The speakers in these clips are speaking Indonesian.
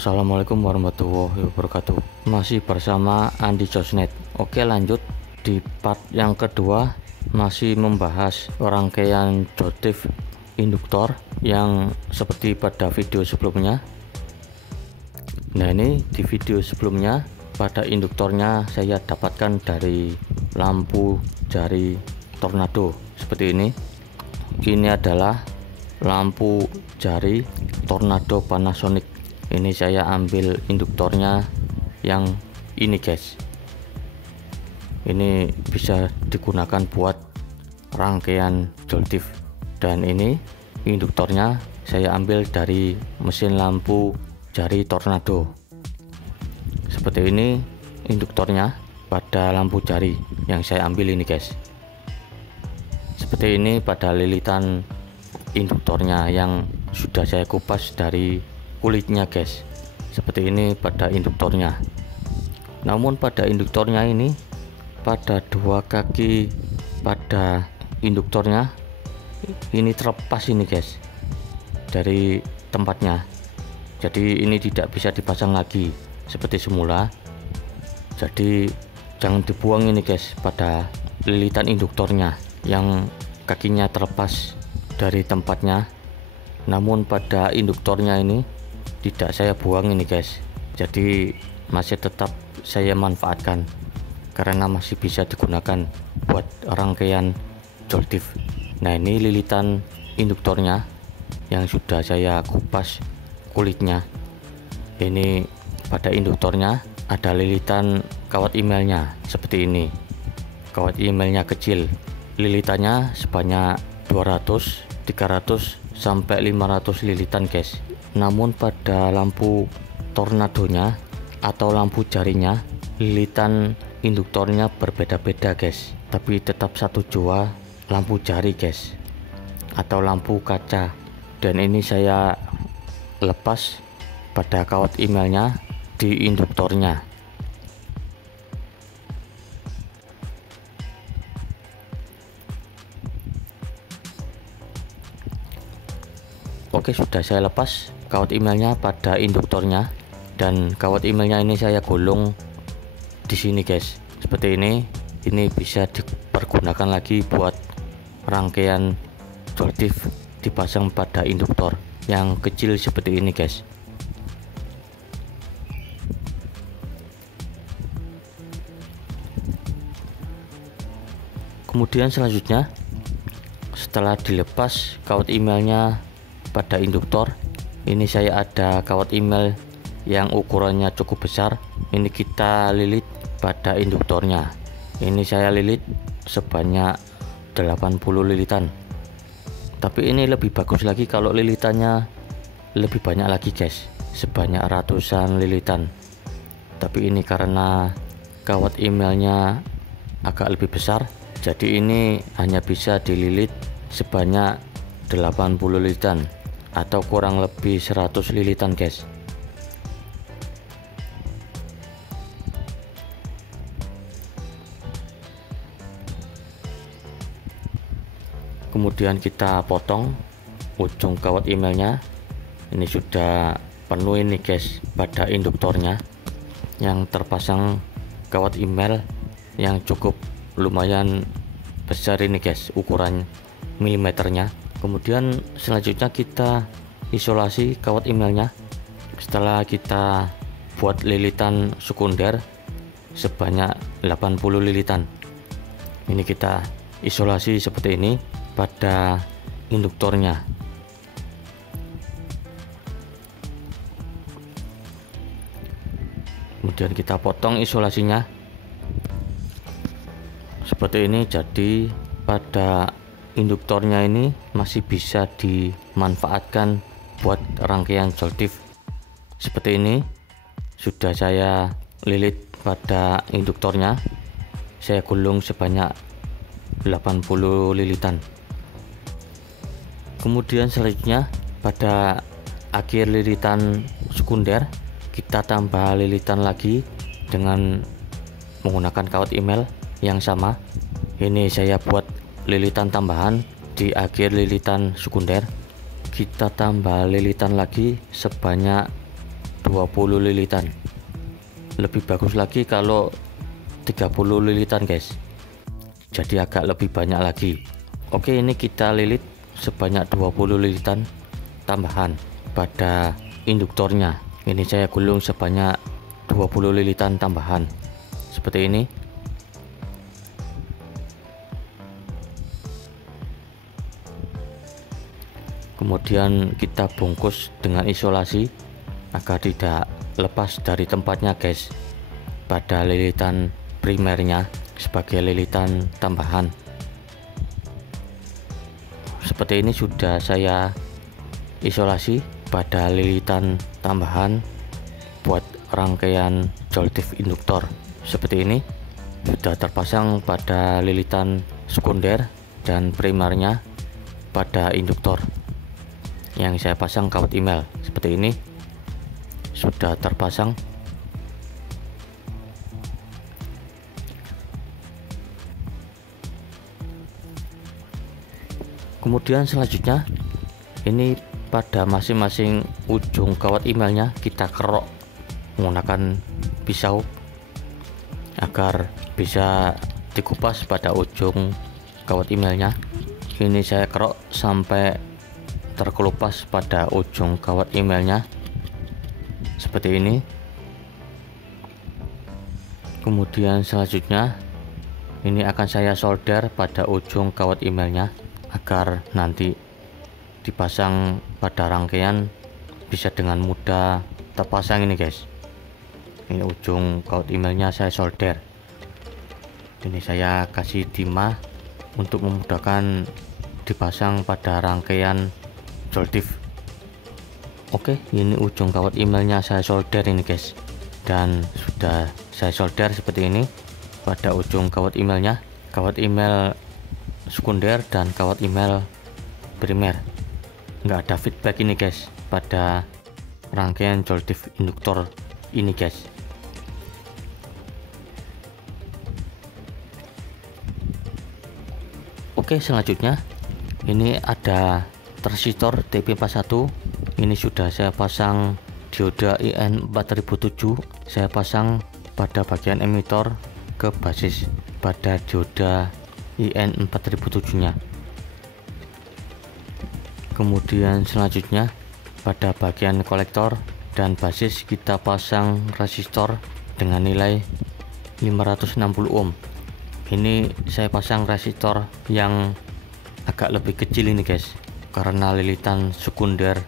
Assalamualaikum warahmatullahi wabarakatuh. Masih bersama Andi Josnet. Oke, lanjut di part yang kedua, masih membahas rangkaian Joltif induktor yang seperti pada video sebelumnya. Nah, ini di video sebelumnya pada induktornya saya dapatkan dari lampu jari tornado seperti ini. Ini adalah lampu jari tornado Panasonic. Ini saya ambil induktornya yang ini guys. Ini bisa digunakan buat rangkaian Joltif, dan ini induktornya saya ambil dari mesin lampu jari tornado. Seperti ini induktornya pada lampu jari yang saya ambil ini guys. Seperti ini pada lilitan induktornya yang sudah saya kupas dari kulitnya guys. Seperti ini pada induktornya. Namun pada induktornya ini, pada dua kaki pada induktornya ini terlepas ini guys dari tempatnya. Jadi ini tidak bisa dipasang lagi seperti semula. Jadi jangan dibuang ini guys pada lilitan induktornya yang kakinya terlepas dari tempatnya. Namun pada induktornya ini tidak saya buang ini guys, jadi masih tetap saya manfaatkan karena masih bisa digunakan buat rangkaian Joltif. Nah, ini lilitan induktornya yang sudah saya kupas kulitnya. Ini pada induktornya ada lilitan kawat emailnya seperti ini. Kawat emailnya kecil, lilitannya sebanyak 200, 300 sampai 500 lilitan guys. Namun pada lampu tornadonya atau lampu jarinya, lilitan induktornya berbeda-beda guys, tapi tetap satu jua lampu jari guys, atau lampu kaca. Dan ini saya lepas pada kawat emailnya di induktornya. Oke, sudah saya lepas kawat emailnya pada induktornya, dan kawat emailnya ini saya gulung di sini guys. Seperti ini bisa dipergunakan lagi buat rangkaian Joltif dipasang pada induktor yang kecil seperti ini guys. Kemudian selanjutnya, setelah dilepas kawat emailnya pada induktor, ini saya ada kawat email yang ukurannya cukup besar. Ini kita lilit pada induktornya. Ini saya lilit sebanyak 80 lilitan. Tapi ini lebih bagus lagi kalau lilitannya lebih banyak lagi guys, sebanyak ratusan lilitan. Tapi ini karena kawat emailnya agak lebih besar, jadi ini hanya bisa dililit sebanyak 80 lilitan atau kurang lebih 100 lilitan guys. Kemudian kita potong ujung kawat emailnya. Ini sudah penuh ini guys pada induktornya yang terpasang kawat email yang cukup lumayan besar ini guys, ukuran milimeternya. Kemudian selanjutnya kita isolasi kawat emailnya. Setelah kita buat lilitan sekunder sebanyak 80 lilitan, ini kita isolasi seperti ini pada induktornya. Kemudian kita potong isolasinya seperti ini. Jadi pada induktornya ini masih bisa dimanfaatkan buat rangkaian Joltif. Seperti ini sudah saya lilit pada induktornya, saya gulung sebanyak 80 lilitan. Kemudian selanjutnya pada akhir lilitan sekunder kita tambah lilitan lagi dengan menggunakan kawat email yang sama. Ini saya buat lilitan tambahan di akhir lilitan sekunder. Kita tambah lilitan lagi sebanyak 20 lilitan. Lebih bagus lagi kalau 30 lilitan guys, jadi agak lebih banyak lagi. Oke, ini kita lilit sebanyak 20 lilitan tambahan pada induktornya. Ini saya gulung sebanyak 20 lilitan tambahan seperti ini. Kemudian kita bungkus dengan isolasi agar tidak lepas dari tempatnya guys pada lilitan primernya sebagai lilitan tambahan. Seperti ini sudah saya isolasi pada lilitan tambahan buat rangkaian Joltif induktor. Seperti ini sudah terpasang pada lilitan sekunder dan primernya pada induktor. Yang saya pasang kawat email seperti ini sudah terpasang. Kemudian selanjutnya ini pada masing-masing ujung kawat emailnya kita kerok menggunakan pisau agar bisa dikupas pada ujung kawat emailnya. Ini saya kerok sampai terkelupas pada ujung kawat emailnya seperti ini. Kemudian selanjutnya ini akan saya solder pada ujung kawat emailnya agar nanti dipasang pada rangkaian bisa dengan mudah terpasang ini guys. Ini ujung kawat emailnya saya solder. Ini saya kasih timah untuk memudahkan dipasang pada rangkaian Joltif. Oke, ini ujung kawat emailnya saya solder ini guys, dan sudah saya solder seperti ini pada ujung kawat emailnya, kawat email sekunder dan kawat email primer. Nggak ada feedback ini guys pada rangkaian Joltif induktor ini guys. Oke, selanjutnya ini ada transistor TP41. Ini sudah saya pasang dioda IN 4007. Saya pasang pada bagian emitor ke basis pada dioda IN 4007 nya. Kemudian selanjutnya pada bagian kolektor dan basis kita pasang resistor dengan nilai 560 ohm. Ini saya pasang resistor yang agak lebih kecil ini guys, karena lilitan sekunder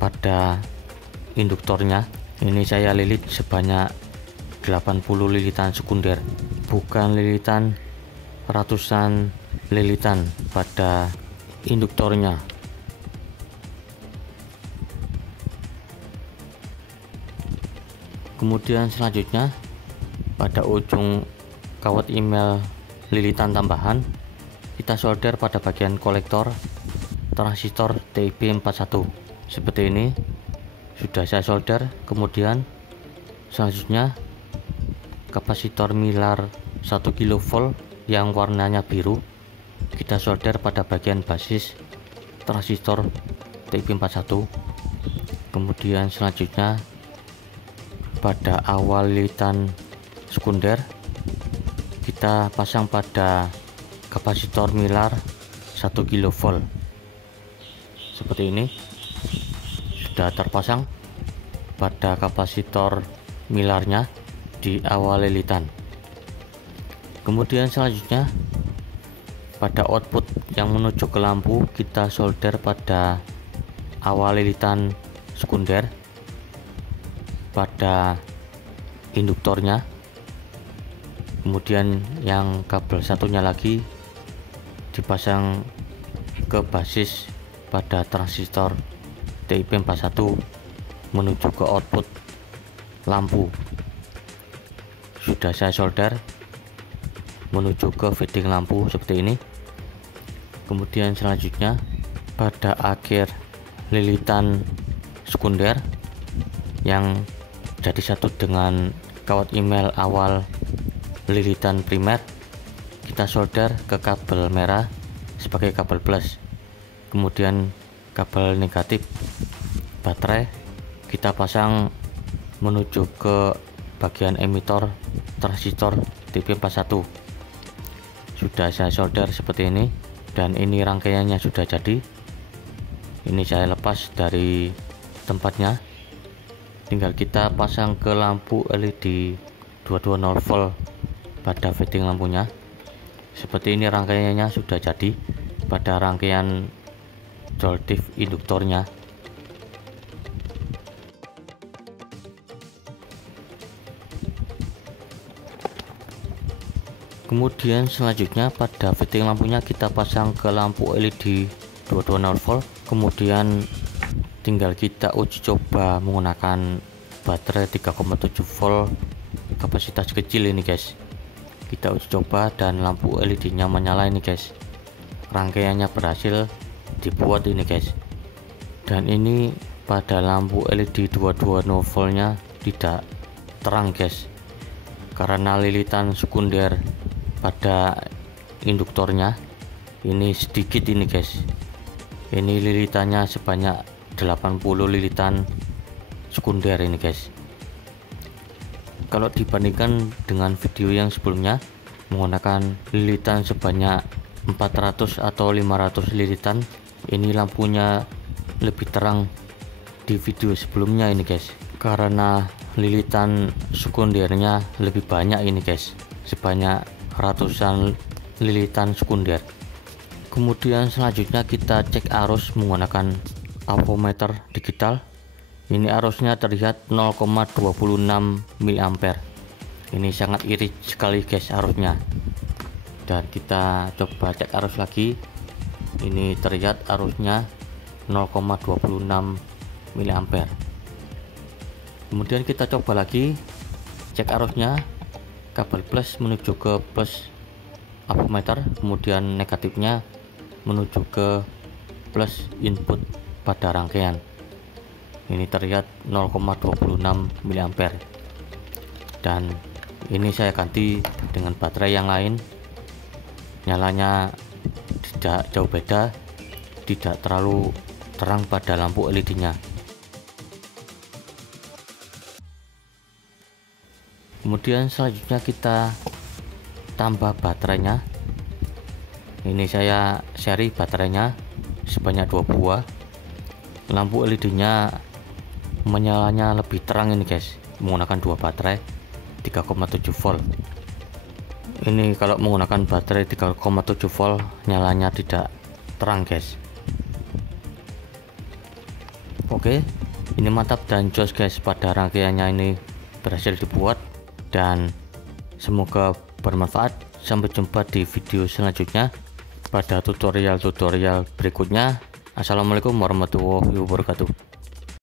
pada induktornya. Ini saya lilit sebanyak 80 lilitan sekunder, bukan lilitan ratusan lilitan pada induktornya. Kemudian selanjutnya pada ujung kawat email lilitan tambahan kita solder pada bagian kolektor transistor TIB41 seperti ini sudah saya solder. Kemudian selanjutnya kapasitor Milar 1 kV yang warnanya biru kita solder pada bagian basis transistor TIB41. Kemudian selanjutnya pada awal lilitan sekunder kita pasang pada kapasitor Milar 1 kV seperti ini sudah terpasang pada kapasitor Milarnya di awal lilitan. Kemudian selanjutnya pada output yang menuju ke lampu kita solder pada awal lilitan sekunder pada induktornya. Kemudian yang kabel satunya lagi dipasang ke basis pada transistor TIB41 menuju ke output lampu. Sudah saya solder menuju ke fitting lampu seperti ini. Kemudian selanjutnya pada akhir lilitan sekunder yang jadi satu dengan kawat email awal lilitan primer kita solder ke kabel merah sebagai kabel plus. Kemudian kabel negatif baterai kita pasang menuju ke bagian emitor transistor TP41. Sudah saya solder seperti ini, dan ini rangkaiannya sudah jadi. Ini saya lepas dari tempatnya, tinggal kita pasang ke lampu LED 220 volt pada fitting lampunya. Seperti ini rangkaiannya sudah jadi pada rangkaian Joltif induktornya. Kemudian selanjutnya pada fitting lampunya kita pasang ke lampu LED 220 volt. Kemudian tinggal kita uji coba menggunakan baterai 3,7 volt kapasitas kecil ini guys. Kita uji coba dan lampu LED nya menyala ini guys. Rangkaiannya berhasil dibuat ini guys, dan ini pada lampu LED 220 volt nya tidak terang guys, karena lilitan sekunder pada induktornya ini sedikit ini guys. Ini lilitannya sebanyak 80 lilitan sekunder ini guys. Kalau dibandingkan dengan video yang sebelumnya menggunakan lilitan sebanyak 400 atau 500 lilitan, ini lampunya lebih terang di video sebelumnya ini guys, karena lilitan sekundernya lebih banyak ini guys, sebanyak ratusan lilitan sekunder. Kemudian selanjutnya kita cek arus menggunakan avometer digital. Ini arusnya terlihat 0,26 mA. Ini sangat irit sekali guys arusnya. Dan kita coba cek arus lagi. Ini terlihat arusnya 0,26 mA. Kemudian kita coba lagi cek arusnya, kabel plus menuju ke plus avometer, kemudian negatifnya menuju ke plus input pada rangkaian. Ini terlihat 0,26 mA. Dan ini saya ganti dengan baterai yang lain, nyalanya tidak jauh beda, tidak terlalu terang pada lampu LED nya. Kemudian selanjutnya kita tambah baterainya. Ini saya seri baterainya sebanyak 2 buah. Lampu LED nya menyalanya lebih terang ini guys, menggunakan 2 baterai 3,7 volt. Ini kalau menggunakan baterai 3,7 volt nyalanya tidak terang guys. Oke, ini mantap dan jos guys, pada rangkaiannya ini berhasil dibuat, dan semoga bermanfaat. Sampai jumpa di video selanjutnya pada tutorial-tutorial berikutnya. Assalamualaikum warahmatullahi wabarakatuh.